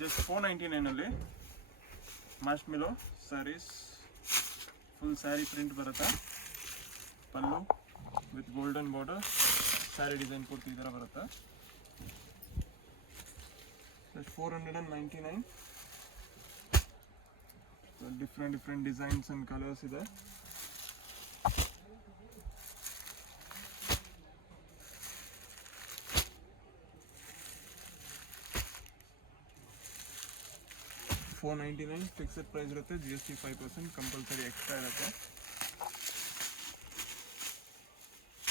Just 499 marshmallow sarees. Full saree print ಬರುತ್ತೆ. Pallu with golden border, saree design ಪೂರ್ತಿ ಈ ಥರ ಬರುತ್ತೆ. Just 499. Different designs and colours ಇದೆ. $499 ಫಿಕ್ಸೆಡ್ ಪ್ರೈಸ್ ಇರುತ್ತೆ. GST 5% ಕಂಪಲ್ಸರಿ ಎಕ್ಸ್ಟ್ರಾ ಇರುತ್ತೆ.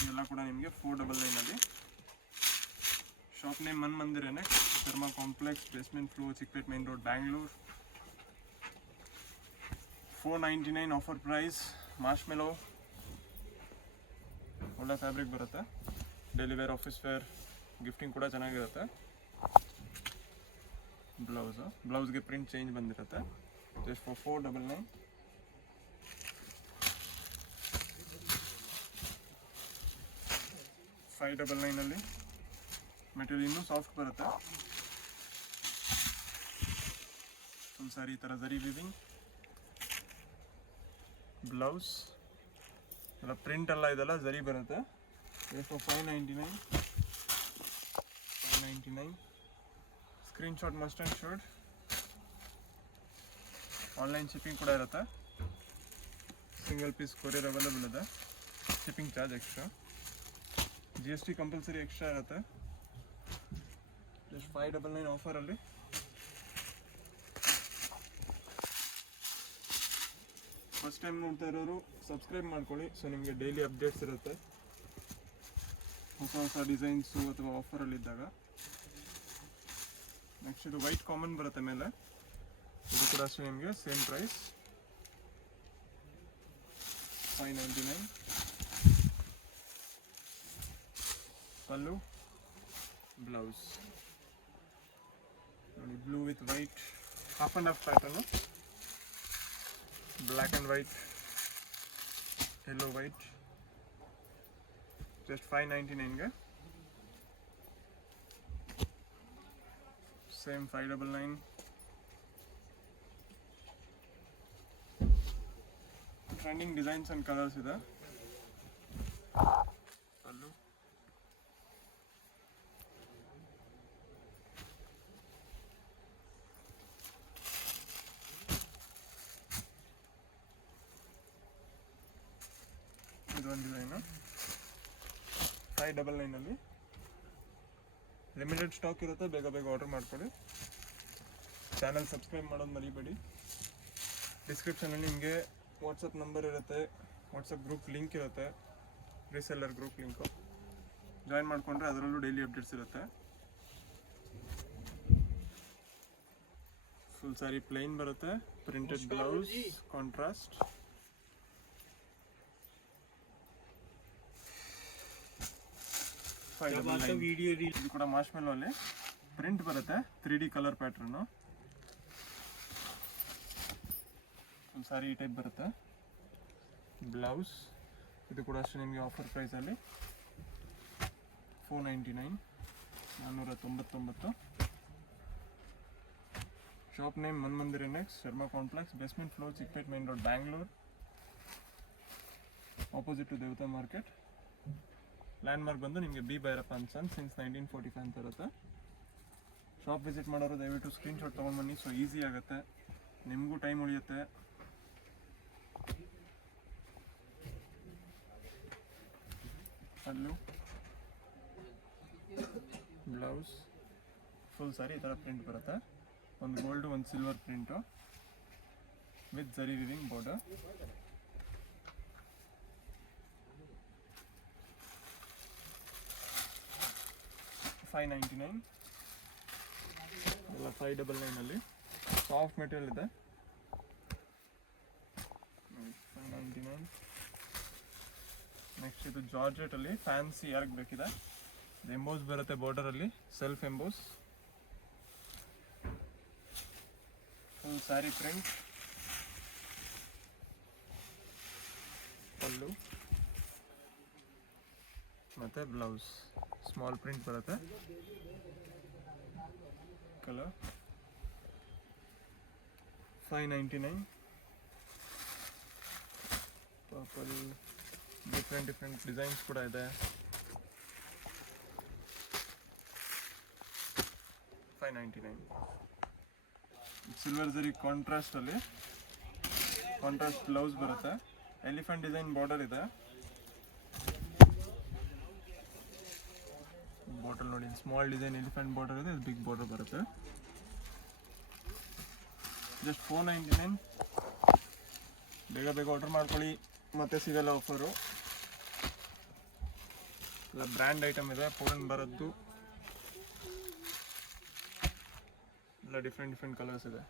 ಇದೆಲ್ಲ ಕೂಡ ನಿಮಗೆ 499. Shop name Man Mandir next, Sharma complex, basement floor, Chickpet main road, Bangalore. 499 offer price. Marshmallow ಒಳ್ಳೆ ಫ್ಯಾಬ್ರಿಕ್ ಬರುತ್ತೆ. Daily wear, office wear, gifting ಕೂಡ ಚೆನ್ನಾಗಿರುತ್ತೆ. ಬ್ಲೌಸ್ಗೆ ಪ್ರಿಂಟ್ ಚೇಂಜ್ ಬಂದಿರುತ್ತೆ. Just for 499. $599 ಮೆಟೀರಿಯಲ್ ಇನ್ನೂ ಸಾಫ್ಟ್ ಬರುತ್ತೆ. ಫುಲ್ ಸ್ಯಾರಿ ಈ ಥರ ಝರಿ ವಿವಿಂಗ್, ಬ್ಲೌಸ್ ಎಲ್ಲ ಪ್ರಿಂಟ್ ಎಲ್ಲ ಇದೆಲ್ಲ ಝರಿ ಬರುತ್ತೆ. For 599. Screenshot must and should. Online shipping ಕೂಡ ಇರುತ್ತೆ. ಸಿಂಗಲ್ ಪೀಸ್ ಕೊರಿಯರ್ ಅವೈಲೇಬಲ್ ಇದೆ. Shipping charge extra. GST compulsory extra ಇರುತ್ತೆ. ಜಸ್ಟ್ 599 ಆಫರಲ್ಲಿ. ಫಸ್ಟ್ ಟೈಮ್ ನೋಡ್ತಾ ಇರೋರು ಸಬ್ಸ್ಕ್ರೈಬ್ ಮಾಡ್ಕೊಳ್ಳಿ. ಸೊ ನಿಮಗೆ ಡೈಲಿ ಅಪ್ಡೇಟ್ಸ್ ಇರುತ್ತೆ ಹೊಸ ಡಿಸೈನ್ಸು ಅಥವಾ ಆಫರಲ್ಲಿದ್ದಾಗ. ನೆಕ್ಸ್ಟ್ ಇದು ವೈಟ್ ಕಾಮನ್ ಬರುತ್ತೆ ಮೇಲೆ. ಇದು ಕೂಡ ಅಷ್ಟೇ ನಿಮಗೆ ಸೇಮ್ ಪ್ರೈಸ್, 599. ಪಲ್ಲು, ಬ್ಲೌಸ್ ನೋಡಿ, blue with white, half and half pattern. Black and white, yellow white. Just 599ಗೆ. Same 599. Trending designs and colours ಇದೆ. ಪಲ್ಲು, ಇದೊಂದು ಡಿಸೈನು 599. ಲಿಮಿಟೆಡ್ ಸ್ಟಾಕ್ ಇರುತ್ತೆ, ಬೇಗ ಆರ್ಡರ್ ಮಾಡ್ಕೊಳ್ಳಿ. ಚಾನಲ್ ಸಬ್ಸ್ಕ್ರೈಬ್ ಮಾಡೋದು ಮರಿಬೇಡಿ. ಡಿಸ್ಕ್ರಿಪ್ಷನಲ್ಲಿ ನಿಮಗೆ ವಾಟ್ಸಪ್ ನಂಬರ್ ಇರುತ್ತೆ, ವಾಟ್ಸಪ್ ಗ್ರೂಪ್ ಲಿಂಕ್ ಇರುತ್ತೆ, ರೀಸೆಲ್ಲರ್ ಗ್ರೂಪ್ ಲಿಂಕು. ಜಾಯಿನ್ ಮಾಡಿಕೊಂಡ್ರೆ ಅದರಲ್ಲೂ ಡೈಲಿ ಅಪ್ಡೇಟ್ಸ್ ಇರುತ್ತೆ. ಫುಲ್ ಸ್ಯಾರಿ ಪ್ಲೈನ್ ಬರುತ್ತೆ, ಪ್ರಿಂಟೆಡ್ ಬ್ಲೌಸ್, ಕಾಂಟ್ರಾಸ್ಟ್. ಇದು ಕೂಡ ಮಾರ್ಷ್ಮೆಲೋ ಅಲ್ಲಿ ಪ್ರಿಂಟ್ ಬರುತ್ತೆ, 3D colour pattern. Full sari ಈ ಟೈಪ್ ಬರುತ್ತೆ. ಬ್ಲೌಸ್ ಇದು ಕೂಡ ಅಷ್ಟೇ ನಿಮಗೆ ಆಫರ್ ಪ್ರೈಸಲ್ಲಿ 499, 499. Shop name Man Mandir next, Sharma complex, basement floor, Chickpet main road, Bangalore, opposite to Devatha market. Landmark ಬಂದು ನಿಮಗೆ ಬಿ ಭೈರಪ್ಪ ಸನ್ ಸಿನ್ಸ್ 1945 ಅಂತ ಇರುತ್ತೆ. ಶಾಪ್ ವಿಸಿಟ್ ಮಾಡೋರು ದಯವಿಟ್ಟು ಸ್ಕ್ರೀನ್ಶಾಟ್ ತೊಗೊಂಡು ಬನ್ನಿ. ಸೊ ಈಸಿ ಆಗುತ್ತೆ, ನಿಮಗೂ ಟೈಮ್ ಉಳಿಯುತ್ತೆ. ಪಲ್ಲು, ಬ್ಲೌಸ್, ಫುಲ್ ಸ್ಯಾರಿ ಈ ಥರ ಪ್ರಿಂಟ್ ಬರುತ್ತೆ. ಒಂದು ಗೋಲ್ಡು, ಒಂದು silver print with zari viewing border. $599. ಎಲ್ಲ 599 ಸಾಫ್ಟ್ ಮೆಟೀರಿಯಲ್ ಇದೆ. 599. ನೆಕ್ಸ್ಟ್ ಇದು ಜಾರ್ಜೆಟಲ್ಲಿ ಫ್ಯಾನ್ಸಿ ಯಾರಿಗೆ ಬೇಕಿದೆ. ಎಂಬೋಸ್ ಬರುತ್ತೆ ಬಾರ್ಡರಲ್ಲಿ, self emboss. Full saree print, pallu ಮತ್ತು ಬ್ಲೌಸ್ ಸ್ಮಾಲ್ ಪ್ರಿಂಟ್ ಬರುತ್ತೆ. ಕಲರ್ 599. ಪರ್ಪಲ್ ಡಿಫ್ರೆಂಟ್ ಡಿಸೈನ್ಸ್ ಕೂಡ ಇದೆ. 599. ಸಿಲ್ವರ್ ಜರಿ ಕಾಂಟ್ರಾಸ್ಟಲ್ಲಿ ಕಾಂಟ್ರಾಸ್ಟ್ ಬ್ಲೌಸ್ ಬರುತ್ತೆ. ಎಲಿಫೆಂಟ್ ಡಿಸೈನ್ ಬಾರ್ಡರ್ ಇದೆ. ಬಾಟಲ್ ನೋಡಿ, ಸ್ಮಾಲ್ ಡಿಸೈನ್ ಎಲಿಫೆಂಟ್ ಬಾರ್ಡರ್ ಇದೆ, ಬಿಗ್ ಬಾರ್ಡರ್ ಬರುತ್ತೆ. ಜಸ್ಟ್ 499. ಬೇಗ ಆರ್ಡರ್ ಮಾಡ್ಕೊಳ್ಳಿ, ಮತ್ತೆ ಸಿಗಲ್ಲ ಆಫರು. ಎಲ್ಲ ಬ್ರ್ಯಾಂಡ್ ಐಟಮ್ ಇದೆ, ಫೋನ್ ಬರೋದು ಎಲ್ಲ ಡಿಫ್ರೆಂಟ್ ಕಲರ್ಸ್ ಇದೆ.